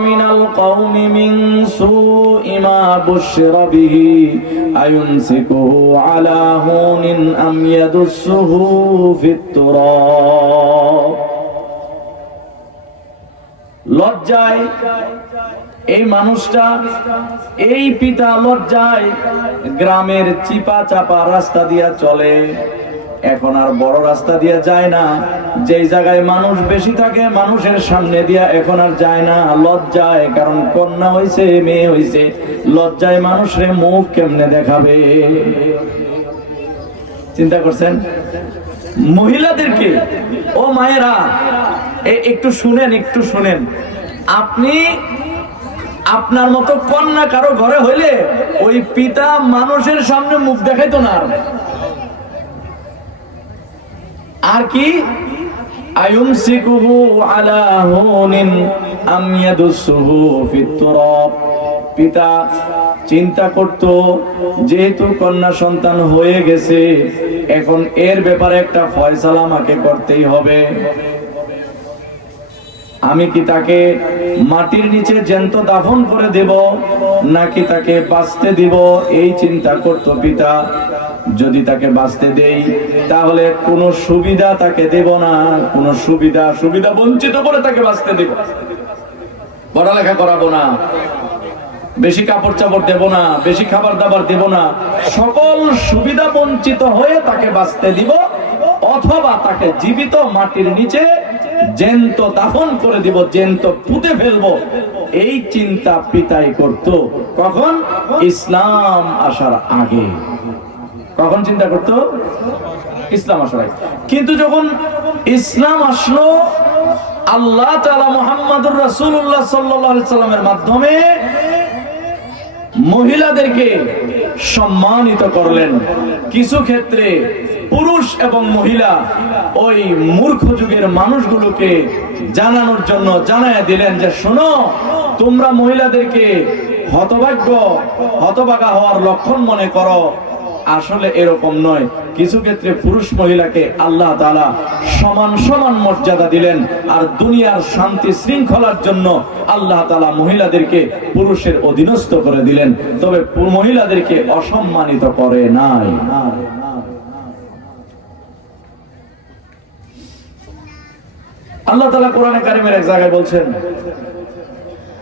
من القوم من سوء ما بشر به أيمسكه على هون أم يدسه في التراب লজ্জায় এই মানুষটা এই পিতা লজ্জায় গ্রামের চিপা চাপা রাস্তা দিয়া চলে এখন আর বড় রাস্তা দিয়া যায় না। যেই জায়গায় মানুষ বেশি থাকে, মানুষের সামনে দিয়া এখন আর যায় না। লজ্জায়, কারণ কন্যা হইছে, মেয়ে হইছে। লজ্জায় মানুষের মুখ কেমনে দেখাবে? চিন্তা করছেন? মহিলাদেরকে, ও মায়েরা একটু শুনেন একটু শুনেন। আপনি, আপনার মতো কন্যা কারও ঘরে হইলে ওই পিতা মানুষের সামনে মুখ দেখাইতো না আর। আর কি? আয়ুমসিকুহু আলা হুনিন আম ইয়াদুসুহু ফিত পিতা, চিন্তা করত, যেহেতু কন্যা সন্তান হয়ে গেছে, এখন এর ব্যাপারে একটা ফয়সালা আমাকে করতেই হবে। আমি কি তাকে মাটির নিচে জ্যান্ত দাফন করে দেব, নাকি তাকে বাঁচতে দিব? এই চিন্তা করত পিতা। যদি তাকে বাঁচতে দেই, তাহলে কোনো সুবিধা তাকে দেব না। কোনো সুবিধা সুবিধা বঞ্চিত করে তাকে বাঁচতে দেব। পড়ালেখা করাবো না। বেশি কাপড় চাপড় দেব না, বেশি খাবার দাবার দেব না। সকল সুবিধা বঞ্চিত হয়ে তাকে বাঁচতে দিব, অথবা তাকে জীবিত মাটির নিচে জেন্ত দাফন করে দিব, জেন্ত পুঁতে ফেলব। এই চিন্তা পিতাই করত। কখন? ইসলাম আসার আগে। কখন চিন্তা করত? ইসলাম আসার আগে। কিন্তু যখন ইসলাম আসলো, আল্লাহ তাআলা মুহাম্মাদুর আলাইহি সাল্লামের মাধ্যমে মহিলাদেরকে সম্মানিত করলেন। কিছু ক্ষেত্রে পুরুষ এবং মহিলা ওই মূর্খ যুগের মানুষগুলোকে জানানোর জন্য জানায় দিলেন যে, শোনো, তোমরা মহিলাদেরকে হতভাগ্য হতভাগা হওয়ার লক্ষণ মনে করো। আসলে এরকম নয়। কিছু ক্ষেত্রে পুরুষ মহিলাকে আল্লাহ তালা সমান সমান মর্যাদা দিলেন আর দুনিয়ার শান্তি শৃঙ্খলার জন্য আল্লাহ তালা মহিলাদেরকে পুরুষের অধীনস্থ করে দিলেন। তবে মহিলাদেরকে অসম্মানিত করে নাই। আল্লাহ তালা কোরআনে কারিমের এক জায়গায় বলছেন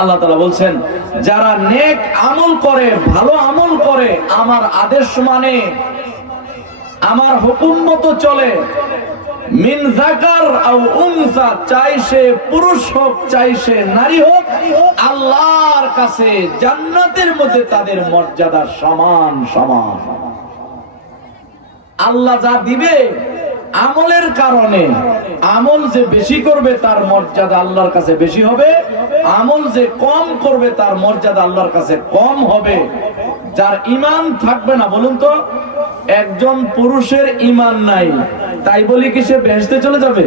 আল্লাহ তালা বলছেন, যারা নেক আমল করে, ভালো আমল করে, আমার আদেশ মানে আমার হুকুম মতো চলে। পুরুষ হোক হোক, আল্লাহর কাছে জান্নাতের মধ্যে তাদের মর্যাদা সমান সমান। আল্লাহ যা দিবে আমলের কারণে আমল যে বেশি করবে তার মর্যাদা আল্লাহর কাছে বেশি হবে, আমল যে কম করবে তার মর্যাদা আল্লাহর কাছে কম হবে। যার ইমান থাকবে না, বলুন তো, একজন পুরুষের ইমান নাই, তাই বলি কি সে বেহেশতে চলে যাবে?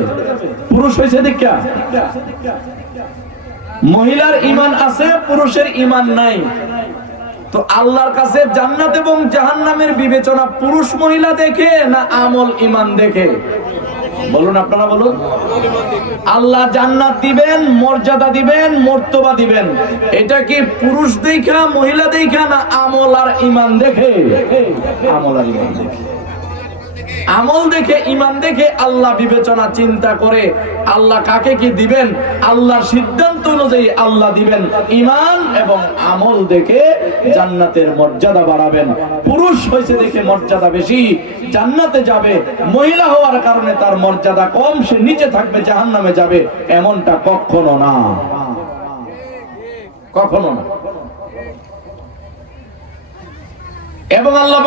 পুরুষ হয়েছে দীক্ষা। মহিলার ইমান আছে, পুরুষের ইমান নাই। তো আল্লাহর কাছে জান্নাত এবং জাহান্নামের বিবেচনা পুরুষ মহিলা দেখে না আমল ইমান দেখে? বলুন আপনারা বলুন। আল্লাহ জান্নাত দিবেন, মর্যাদা দিবেন, মর্তবা দিবেন। এটা কি পুরুষ দেখা, মহিলা দেখা না আমল আর ইমান দেখে? আমল আর ইমান দেখে। আমল দেখে, ইমান দেখে আল্লাহ বিবেচনা, চিন্তা করে আল্লাহ কাকে কি দিবেন? আল্লাহর সিদ্ধান্ত অনুযায়ী আল্লাহ দিবেন। ইমান এবং আমল দেখে জান্নাতের মর্যাদা বাড়াবেন। পুরুষ হয়েছে দেখে মর্যাদা বেশি, জান্নাতে যাবে। মহিলা হওয়ার কারণে তার মর্যাদা কম, সে নিচে থাকবে, জাহান্নামে যাবে। এমনটা কখনো না। কখনো না। এবং আল্লাহ